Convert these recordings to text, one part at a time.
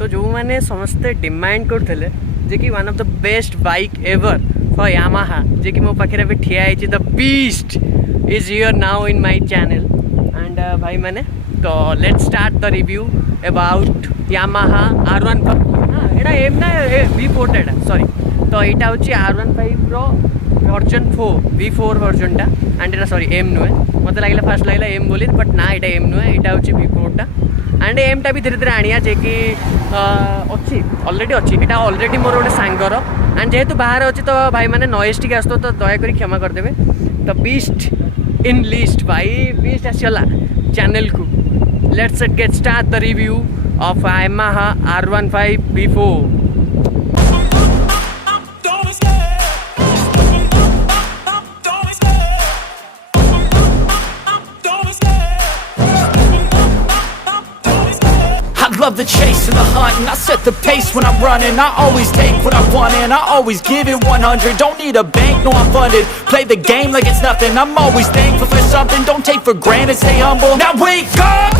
तो जो मैंने समस्ते डिमांड करते जे कि one of the best bike ever for Yamaha जे कि मो पाखे भी ठिया है the beast is here now in my channel and भाई मैंने तो let's start the review about Yamaha R15 हाँ एटा एम ना V4 टा सॉरी तो यहाँ हूँ R15 रो वर्जन 4 V4 वर्जन टा एंड एटा सॉरी एम नुहे मत लगे फास्ट लगे एम बोली बट ना यहाँ एम नुहे यहाँ हूँ V4 टा एंड एम टा भी धीरे धीरे आनिया जे कि अच्छी ऑलरेडी अच्छी यहाँ ऑलरेडी मोर गोटे सांगर एंड जेहेतु बाहर अच्छी तो भाई मैंने नॉइज टी आसो तो दयाकोरी क्षमा करदेवे तो बीस्ट इन लिस्ट भाई बीस्ट आसीगला चैनल को let's get start the review of Yamaha R15 V4. I love the chase and the hunt, and I set the pace when I'm running. I always take what I want and I always give it 100. Don't need a bank, no I'm funded. Play the game like it's nothing. I'm always thankful for something. Don't take for granted, stay humble. Now wake up!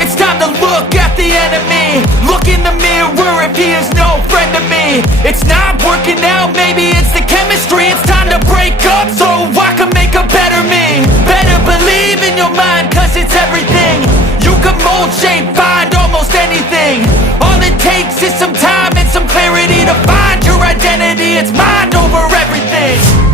It's time to look at the enemy. Look in the mirror if he is no friend to me. It's not working out, maybe it's the chemistry. It's time to break up so I can make a better me. Better believe in your mind, cause it's everything. You can mold, shape, find almost anything. All it takes is some time and some clarity to find your identity. It's mind over everything.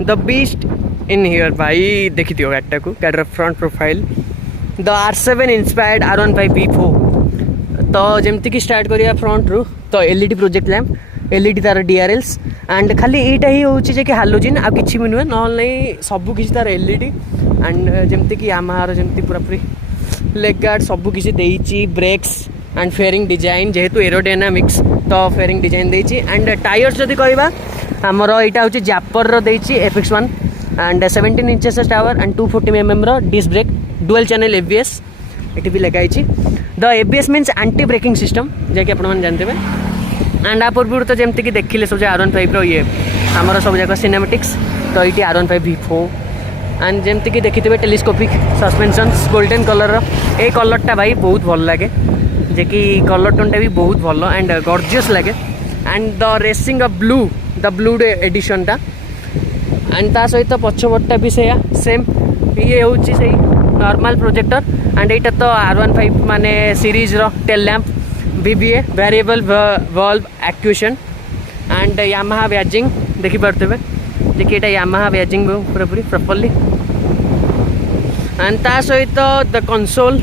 The beast in here भाई देखी थी गाड़ी को गाड़ी front profile the R7 inspired R15 V4 तो जमती कि start करिया फ्रंट रू तो LED प्रोजेक्ट लैम्प LED तार DRLs एंड खाली यहीटा ही हूँ कि हालोजिन आ कि नुहे ना सब किसी तार LED एंड जमती कि यामाहार जमती पूरा पूरी लेग गार्ड सब किसी देइची ब्रेक्स एंड फेयरिंग डिजाइन जेहेतु एरोडायनामिक्स तो फेयरिंग डिजाइन देइची एंड टायर्स जदि कहबा आमर यहाँ हूँ जापर FX1 एंड 17 इंचेस टावर and 240 mm disc brake dual channel ABS ये भी लगाई the ABS means anti braking system जैकि आपने जानते हैं एंड आ पूर्व तो जमती कि देखिले सब R15 रो ये आमर सब जाक सिनेमेटिक्स तो ये R15 V4 एंड जमती कि देखिथे टेलीस्कोपिक सस्पेंशंस गोल्डन कलर ए कलरटा भाई बहुत भल लगे जे कि कलर टोनटा भी बहुत भल एंड गॉर्जियस लगे and the racing of blue the blue edition टा एंड ता सहित पछपटा भी से सेम ये हूँ से नॉर्मल प्रोजेक्टर एंड यहाँ तो R15 माने सीरीज रो tail lamp VBA variable valve actuation and Yamaha badging देखी पार्थे देखिए यहाँ यामाहा बैजिंग पूरा पूरी प्रॉपर्ली एंड ता सहित द कंसोल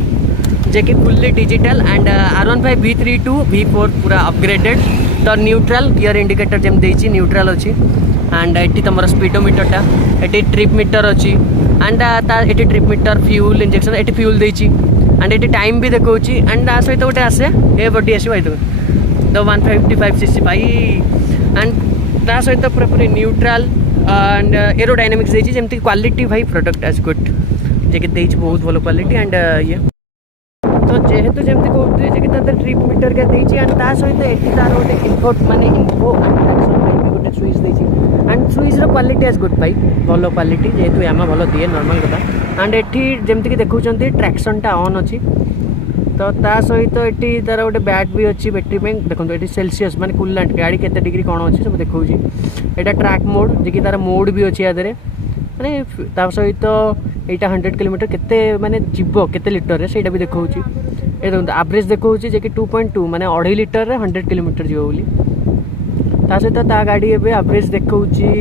जे कि fully digital and R15 V3 to V4 पूरा अपग्रेडेड तो न्यूट्रल गियर इंडिकेटर जम देइची न्यूट्रल अच्छी एंड ये तुम स्पीडोमीटरटा ये ट्रिप मीटर अच्छी एंड ये ट्रिप मीटर फ्यूल इंजेक्शन ये फ्यूल देइची एंड ये टाइम भी देखौची एंड आ सहित गोटे आसे ए बडी आसी भाई द 155cc भाई एंड ता सहित पूरा पूरी न्यूट्रल एंड एरोडायनामिक्स देइची जेमती क्वालिटी भाई प्रोडक्ट एज गुड जे कि देइची बहुत भलो क्वालिटी एंड ये तो जेहेतु जमती कहते कि ट्रिप मीटर के देइची एंड ता सहित एटी तार गोटे इनफो माने इनफो एंड गोटे स्विच देइची एंड स्विच रो क्वालिटी एज गुड भाई भलो क्वालिटी जेहेतु यामा भलो दिए नॉर्मल कथा एंड एठी जमती कि देखुचंती ट्रैक्शन टा ऑन अछि तो ता सहित एठी तार गोटे बैट भी अछि बैटरी पे देखंतु एठी सेल्सियस माने कूलेंट गाड़ी केते डिग्री कोन अछि सब देखौची एटा ट्रैक मोड जे कि तार मोड भी अछि यादरे माने ता सहित यहाँ 100 किलोमीटर केते माने जीव केते लिटर रे सेटा भी देखौची ए देखो एवरेज देखौची जे कि 2.2 माने 2.5 लिटर रे 100 किलोमीटर जीव बोली ता सहित ता गाड़ी एबे एवरेज देखौची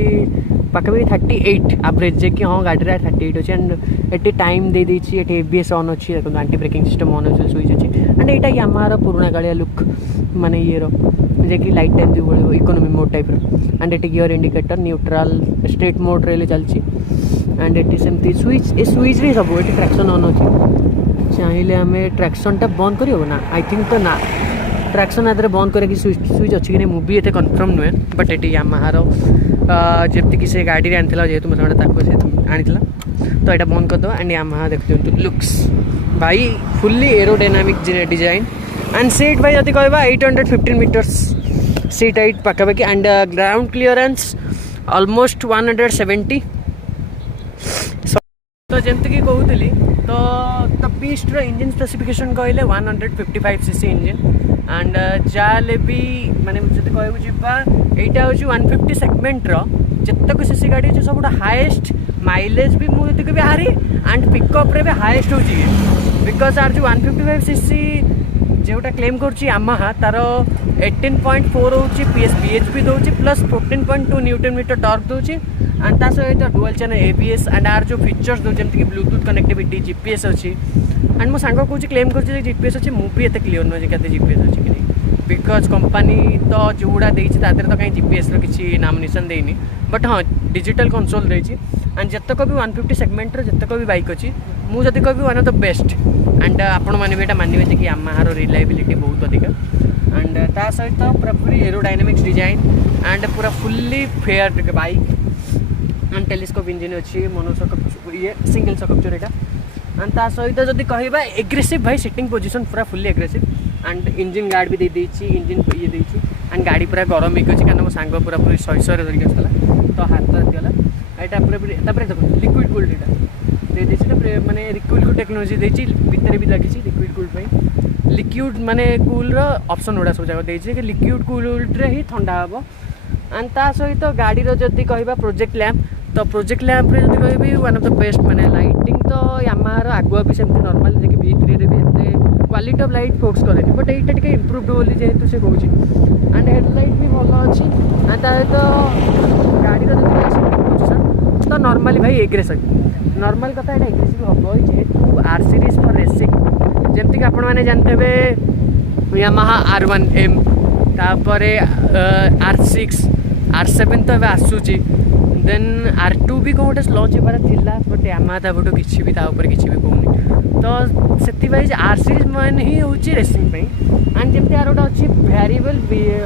पाखबे 38 एवरेज जे कि हां गाड़ी रे 38 अछि एंड एटी टाइम दे देछि एटी ABS ऑन अछि देखो एंटी ब्रेकिंग सिस्टम ऑन अछि स्विच अछि एंड एटा यामाहा रो पुराना गाड़िया लुक माने ये रो जे कि लाइट टाइप जो इकोनॉमी मोड टाइप रो एंड एटी gear indicator neutral straight mode रे चलछि एंड एटी सेमती स्विच ए स्विच रे सब एटी ट्रैक्शन ऑन अछि चाहिले हमें ट्रैक्शन टा बंद करियो ना आई थिंक तो ना ट्रैक्शन आदरे बंद करे कि स्विच अच्छी कि नहीं मुझे एते कन्फर्म नुहे बट ये यामाहा रो जमती कि से गाड़ी रे आनथिला जेहेतु मते ताको से आनिथिला तो यहाँ बंद कर दो एंड यामाहा देख दिंतु लुक्स भाई fully aerodynamic design and seat भाई जब कहबा 815 मीटर्स सीट हाइट पाखापाखि एंड ग्राउंड क्लीयरेंस ऑलमोस्ट 170 तो जमती कि कहूली तो द बीस्ट इंजन स्पेसिफिकेशन कहले 155cc इंजन एंड जाले भी माने जब कहूँ यहाँ हूँ 150 सेगमेंट्र जितक सीसी गाड़ी अच्छे सब हाएस्ट माइलेज भी मुझे भी हारी एंड पिकअप रे भी हाएस्ट हो बिकज आर जो 155cc जोटा क्लेम करुच्ची यामाहा तार 18.4 होची BHP दूसरी प्लस 14.2 न्यूटन मीटर टॉर्क दूसरी एंड ता सहित डुअल चैनल ABS एंड आर जो फीचर्स दो जमती ब्लूटूथ कनेक्टिविटी GPS अच्छी एंड मो सांग कौन क्लेम कर GPS अच्छी मुझे एत क्लीयर नुहे कि GPS अच्छी कि नहीं बिकज कंपनी तो जोड़ा देती तो कहीं GPS किसी नाम निशान देनी बट हाँ डिजिटल कंसोल देती एंड जितक भी 150 सेगमेंट जितक भी बाइक अच्छी मुझे कह one of the best and आपण मैंने भी मानवे कि यामाहार रिलायबिलिटी बहुत अधिक एंड ता सहित पूरा पूरी एरोडायनामिक्स डिजाइन एंड पूरा fully fair bike and telescope engine अच्छी मोनोसकअप ये सिंगल सकअप एटा एंड ता सहित जब कह एग्रेसिव भाई सिटिंग पोजिशन पूरा fully aggressive and engine guard भी देती इंजिन ये देती एंड गाड़ी पूरा गरम होगी कारण मो सांग पूरा पूरी शैशव धरिक आसला तो हाथ गला यहाँ पूरा देखो लिक्विड कूल्ड यहाँ माने लिक्विड कूल टेक्नोलोजी देती भितर भी लगी लिक्विड कूल लिक्विड माने कूल ऑप्शन गुड़ा सब जगह देती कि लिक्विड कूल ही ठंडा हम एंड ता सहित गाड़ी जदि कह प्रोजेक्ट लैम्प तो प्रोजेक्ट लैम्प रे जदि कहबी वन ऑफ द बेस्ट माने लाइटिंग तो यामाहार आगुआ भी सेमती नॉर्मल जे V3 रे भी एते क्वालिटी ऑफ लाइट फोकस करेनि बट एटा टिके इम्प्रूव्ड बोली जेहेतु से कहूची एंड हेडलाइट भी भल अच्छी एंड ता तो गाड़ी जब तो नॉर्मली भाई एग्रेसिव नॉर्मल कथा यहाँ एग्रेसिव हम जेहेतु R सीरीज फॉर रेसिंग जमती कि आपण मैंने जानते यामाहा R1M तापर R6 R7 तो आसूची देन R2 भी कौन गोटे लॉन्च होबार थिला बट यामाहा ताबटो किसी भी किसी भी कहूनी तो से R सीरीज मैंने ही हूँ रेसिंग एंड जमती यार गोटे अच्छी वेरिएबल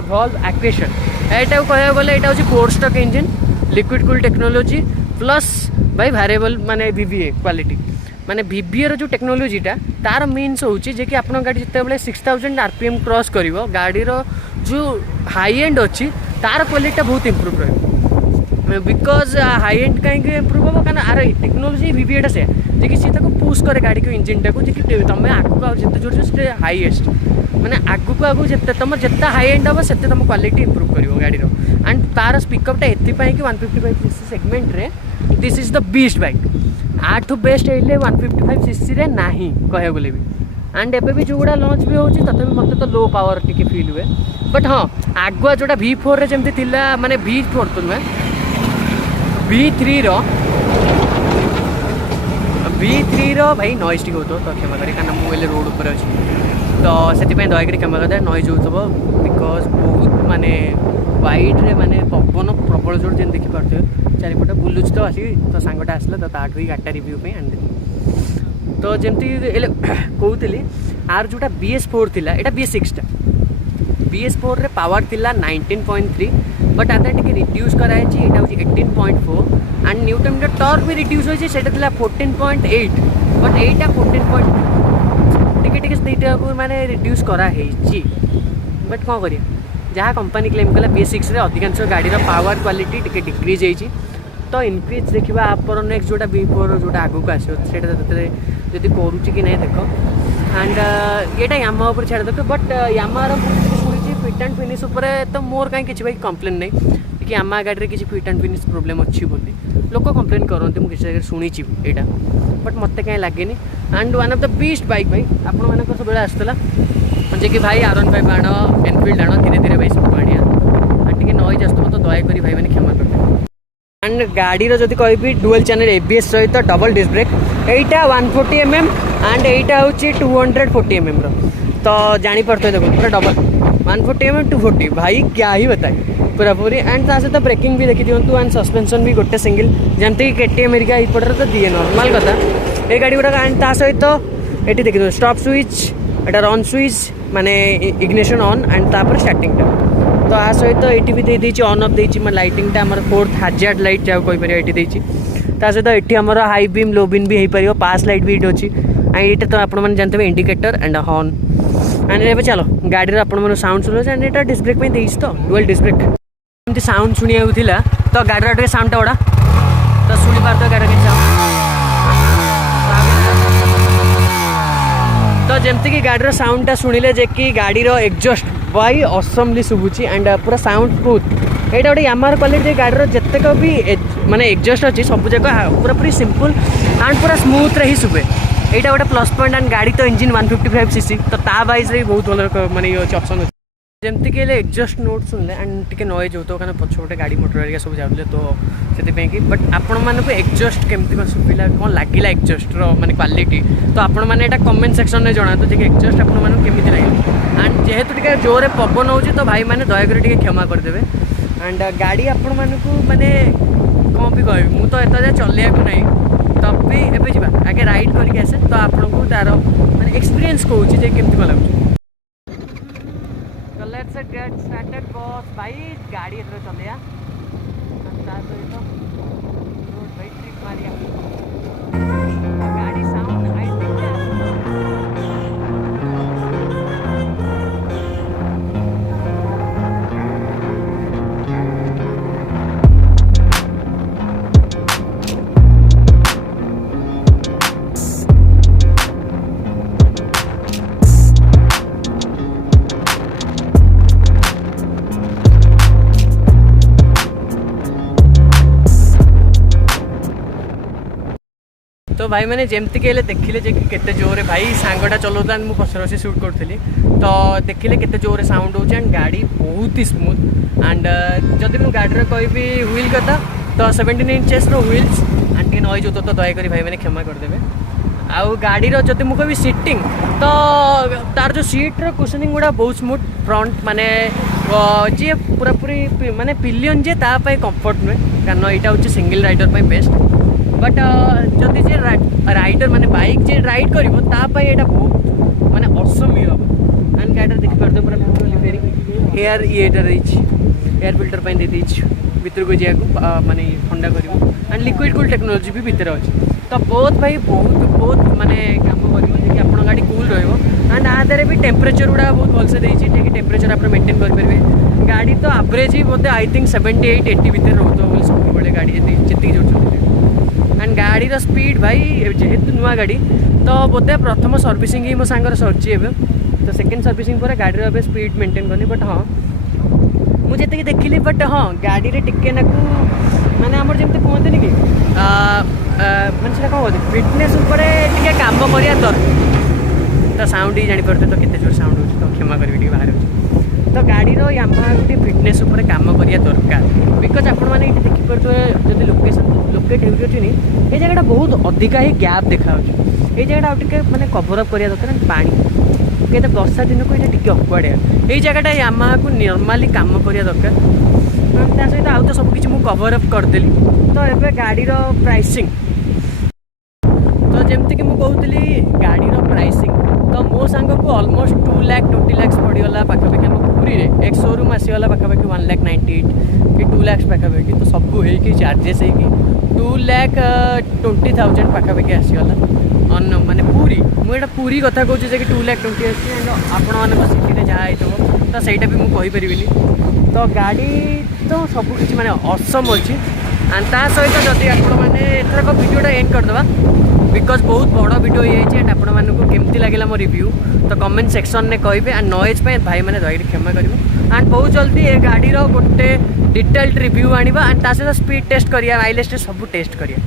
वॉल्व एक्चुएशन यहाँ कह गले यहाँ हूँ 4 stock engine liquid cool technology plus भाई वेरिएबल माने VVA क्वालिटी माने VVA जो टेक्नोलोजीटा तार मीन्स हूँ कि आप गाड़ी जिते 6000 RPM क्रॉस कर गाड़ी जो हाई एंड अच्छी तार क्वालिटी बहुत इम्प्रूव रही बिकज हाई एंड कहीं इम्प्रूव हम क्या आर टेक्नोलोजी VVA से कि सी पुश करे गाड़ी को इंजिन टाक जी तुम आगू आगे जिते जोड़ से हाईएस्ट मैंने आगू आगू जिते तुम जिते हाई एंड हम से तुम क्वालिटी इम्प्रूव कर गाड़ी एंड तार पिकअपटा एथि कि 155cc सेगमेंट रे this is the beast bike आठू बेस्ट है 155cc रे नहीं कह गले भी एंड एबे भी जो गुड़ा लॉन्च भी होची तथापि मत तो लो पावर टिके फील हुए बट हाँ आगुआ जोटा V4 रे जमती थिला माने V4 तो नुहे V3 रो भाई नॉइज टी हो तो क्षमा करें कारण मुझे रोड ऊपर अच्छी तो से दयाक क्षमा कर नॉइज हो बिकज बहुत माने वाइड रे माने पवन प्रबल जोर जेन देखिपे चारिपटे बुलूच तो आसिक तो सांगटा आसला तो ताठू ही गाड़ीटा रिव्यू पे आनी तो जमती कहूली आर जोटा BS4 थिला एटा BS6 टा BS4 रे पावर थिला 19.3 बट आधा टिके रिड्यूस कराई एटा हूँ 18.4 एंड न्यूटन मीटर टॉर्क भी रिड्यूस होइछे सेटा थिला 14.8 बट एटा 14.2 टिके टिके दुईटा को माने रिड्यूस करा हेछि बट कौन करिया जहाँ कंपनी क्लेम कला BS6 रे अधिकांश गाड़ी पावर क्वालिटी टिके डिक्रीज होइछि तो इनक्रीज देखा आप नेक्स्ट जोटा V4 जोटा आगू को आसो जब करुच्ची कि नहीं देख एंड ये यामाहा पर छाड़ देख बट यामाहा शुणी फिट एंड फिनिश तो मोर कहीं किसी भाई कम्प्लेन नहीं कि यामाहा गाड़ी में किसी फिट एंड फिनिश प्रोब्लेम अच्छी बोली लोक कम्प्लेन करते मुझे किसी शुणी यहाँ बट मत कहीं लगे and one of the best bike भाई आपण मान सब आसला जे कि भाई R15 आण एनफिल्ड आण धीरे धीरे भाई सब आनिया टी नॉइज आसो तो दयाकोरी भाई मैंने क्षमा करते एंड गाड़ी जब कह डुअल चैनल ABS सहित डबल डिस्क ब्रेक यहाँ 140 mm एंड यहाँ हूँ 240 mm तो जापारे देखो पूरा डबल 140 mm 240 भाई क्या ही बताए पूरा पूरी एंड ता सहित ब्रेकिंग भी देखी दिंतु एंड सस्पेंशन भी गोटे सिंगल जमती KTM एरिका यपटे तो दिए नॉर्मल कथा ये गाड़ी गुड़ा एंड ता सहित ये देखिए स्टॉप स्विच एटा रन स्विच माने इग्निशन ऑन एंड तापर स्टार्टिंग तो आ सहित ये भी देती ऑन ऑफ देती लाइटिंग आम 4th हैजार्ड लाइट जहाँ कहीपर ये देती सहित ये आमर हाई बीम लो बीम भी हो पार पास लाइट भी ये अच्छी एंड ये तो आप जानते हैं इंडिकेटर एंड हॉर्न एंड एवं चलो गाड़ी आपण साउंड शुणु एंड ये डिस्क ब्रेक दे तो डुअल डिस्क ब्रेक एमती साउंड शुणा तो गाड़ी साउंड बड़ा तो शुणी पार गाड़ी साउंड तो जमती कि गाड़ी साउंडटा शुणिले जे कि गाड़ी एग्जॉस्ट बाई असमली शुभुची एंड पूरा साउंड स्मूथ यहाँ गोटे यामार क्वालिटी गाड़ी जितेक भी माने एग्जॉस्ट अच्छी सब जाक पूरा पूरी सिंपल एंड पूरा स्मूथ रे ही शुभे यहाँ गोटे प्लस पॉइंट एंड गाड़ी तो इंजिन 155cc तो ता वाइज रे बहुत भल माने ये ऑप्शन अच्छे जमती कि एग्जॉस्ट नोट शुणिले एंड टी नॉइज होता कारण पछपटे गाड़ी मोटर सब जाऊे तो से कि बट आपण मानक एग्जॉस्ट केमती कौन शुभिला कौन लगिला एग्जॉस्ट माने क्वालिटी तो आपण मैंने कमेंट सेक्शन में जनातु जे एग्जॉस्ट आपण मानक केमती लगे एंड जेहेतु टी जोरे पवन हो तो भाई मैंने दयाकर टी क्षमा करदे एंड गाड़ी आपण मानक माने कौन भी कह मु तो एत चलिया ना तब भी एबे जीवा आगे राइड करके आसे तो आपको तार माने एक्सपीरियंस कहूँ जे केमती कौन लगुच तो लेट्स गेट स्टार्टेड बॉस भाई गाड़ी एथर चलिया सहित रोड भाई ट्रिप मारिया गाड़ी साउंड तो भाई मैंने जमती कहले देखिले जे केते जोरे भाई सांगटा चलाऊला मुझे पछर बस सुट करी तो देखिले केते जोरे साउंड हो एंड गाड़ी बहुत ही स्मूथ एंड जदि मुझे गाड़ी कहि व्हील कथा तो 17 इंचेस व्हील्स एंड टी नॉइज होता तो दयाकोरी भाई मैंने क्षमा करदे आउ गाड़ी जदि मुझे कहि सीटिंग तो तार जो सीट रो कुशनिंग गुड़ा बहुत स्मूथ फ्रंट माने जी पूरा पूरी माने पिलियन जे तापाई कंफर्ट नुहे कारण यहाँ हूँ सिंगल राइडर बेस्ट बट जदि जे राइडर माने बाइक जे राइड करिवो तापाई एटा बहुत माने असम ही हम एंड गाड़ी देखि परदे पूरा लिवेरी एयर एटा रही एयर फिल्टर पाई दे दीछ भीतर को जाया माने ठंडा करिवो एंड लिक्विड कूल टेक्नोलॉजी भी भीतर अछि तो बहुत भाई बहुत माने काम करिवो जे कि आपण गाड़ी कूल रहइवो एंड आधरे भी टेम्परेचर गुड़ा बहुत भल से देछि ठीक टेम्परेचर आप मेंटेन कर परिबे गाड़ी तो एवरेज ही बोलते आई थिंक 78-80 भीतर रहतो बोले सब बड़े गाड़ी जति जोर एंड गाड़ी स्पीड भाई जेहेतु नुआ गाड़ी तो बोधे प्रथम सर्विसिंग ही मो सांगर सरची तो सेकेंड सर्विसिंग पर गाड़ी स्पीड मेंटेन करनी बट हाँ मुझे जी देखिली बट हाँ गाड़ी रे टिके नाकू माने आमर जमते कहते कि माने से कौन कहते फिटनेस टिके काम करिया दरकार तो साउंड ही जानी पड़ते तो केते जोर साउंड हो तो क्षमा करी बाहर तो गाड़ी यामाहा गोटे फिटनेस उपर काम करिया दरकार बिकज आपण मैंने ये देखिपे जब लोकेशन लोकेट होती ये जगह बहुत अधिका ही गैप देखा ये जगह टे मैंने कभरअप करिया दरकार पानी कहते वर्षा दिन को ये टे अकुआड़िया ये जगह यामाहा को नॉर्मली काम करिया दरकार सहित आउ तो सब किसी कभरअप करदेली तो ये गाड़ी प्राइसिंग तो जमती कि कहूली गाड़ी प्राइसिंग तो मो सांग को ऑलमोस्ट 2,20,00,000 पड़गला पाखापाखि आम पुरी में एक्स शोरूम आसीगला पाखापाखि 1,98,000 कि 2 लाख पाखापाखि तो सब हो चार्जेस हो 2,20,000 पाखापाखि आसीगला अन माने पूरी मुझे पुरी कथा कहूँ कि 2,20,000 एंड आपण सिटी जहाँ हो तो सहीटा भी मुझे कहीपरि तो गाड़ी तो सब किसी माने असम अच्छी एंड ता सहित जदि आपको भिडियोटा एंड करदेवा बिकज बहुत बड़ वीडियो ये एंड आपण मानक केमती लगे मो रिव्यू तो कमेंट सेक्शन में कहे एंड नॉइज पे भाई मैंने दया क्षमा करेंगे एंड बहुत जल्दी ये गाड़ी गोटे डिटेल्ड रिव्यू आनिबा एंड ता सहित स्पीड टेस्ट करिया माइलेज टेस्ट सब टेस्ट करिया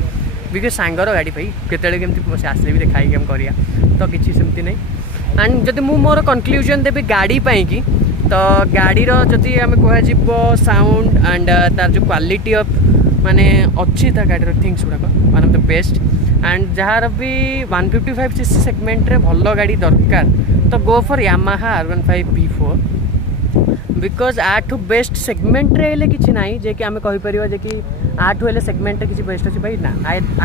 बिकज सांगर गाड़ी भाई केते केमती आसले भी देखाई गेम करिया तो किसी सेमती नहीं एंड जदि मु मोर कंक्लूजन देबी गाड़ी पाई कि तो गाड़ी जदि आम कह साउंड एंड तार जो क्वालिटी ऑफ माने अच्छी था गाड़ी थिंग्स गुड़ाक one of the best and जार भी 155cc सेगमेंट रे भल गाड़ी दरकार तो go for Yamaha R15 V4 because आठू बेस्ट सेगमेंट रे हेले किछि नाही जे कि आमे कहि परिबा जे कि आठू हेले सेगमेंट रे किछि बेस्ट अछि भाई ना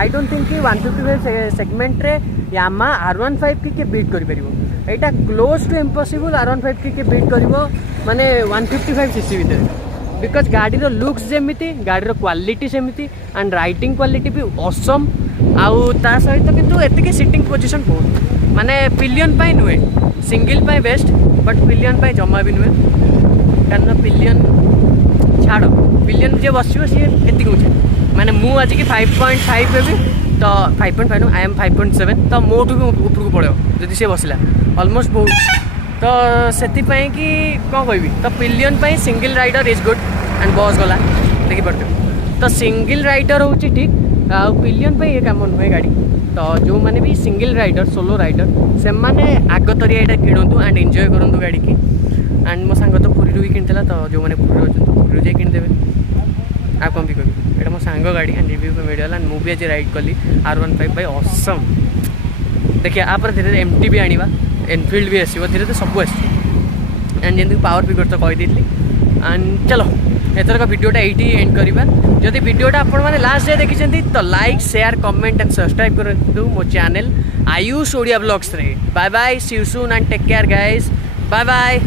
आई डोंट थिंक कि 155 सेगमेंट रे यामाहा R15 के बीट करि परिबो एटा क्लोज टू इम्पॉसिबल R15 के बीट करिवो माने 155cc भीतर बिकज गाड़ी लुक्स जमीती गाड़ी क्वालिटी सेमती एंड राइडिंग क्वालिटी भी ऑसम आउ ता सहित किंतु एतिके सिटिंग पोजीशन बहुत माने पिलियन पाई नुहे सिंगल पे बेस्ट बट पिलियन पे जमा भी नुहे कारण पिलियन छाड़ पिलियन जे बस सी एति कौचे माने मु आज की 5.5 पे भी तो 5.5 आई एम 5.7 तो मोटू भी ऊपर को पड़ो जदि से बसला ऑलमोस्ट बहुत तो से कि कौन कहबी तो पिलियन पे single rider is good and बस गला देखिपे तो सिंगल राइडर हूँ ठीक आ पिलियन पे ये काम नुहे गाड़ी तो जो मैंने भी सिंगल राइडर सोलो राइडर से मैंने आगतरिया यहाँ किणु एंड एंजॉय करूँ गाड़ी की एंड मो सांग तो पुरी भी किला तो जो मैंने पुरी अच्छे तो पुरी जाए किदेवे आ कौन भी कह ये मो सांग गाड़ी एंड रिव्यू पे मिलगला एंड मुझे आज राइड कली R15 बाय ऑसम देखिए आप धीरे धीरे MT भी आनिबा एनफिल्ड भी आसो धीरे धीरे सब आस एंड जमी पावर फिगर तो कहीदी एंड चलो एथरक भिडियोटा ये एंड करवा जदि भिडियोटा आपण मैंने लास्ट डे देखी तो like share comment and subscribe करूँ मो चैनल आयुष ओडिया ब्लॉग्स रे bye bye see you soon and take care guys bye bye.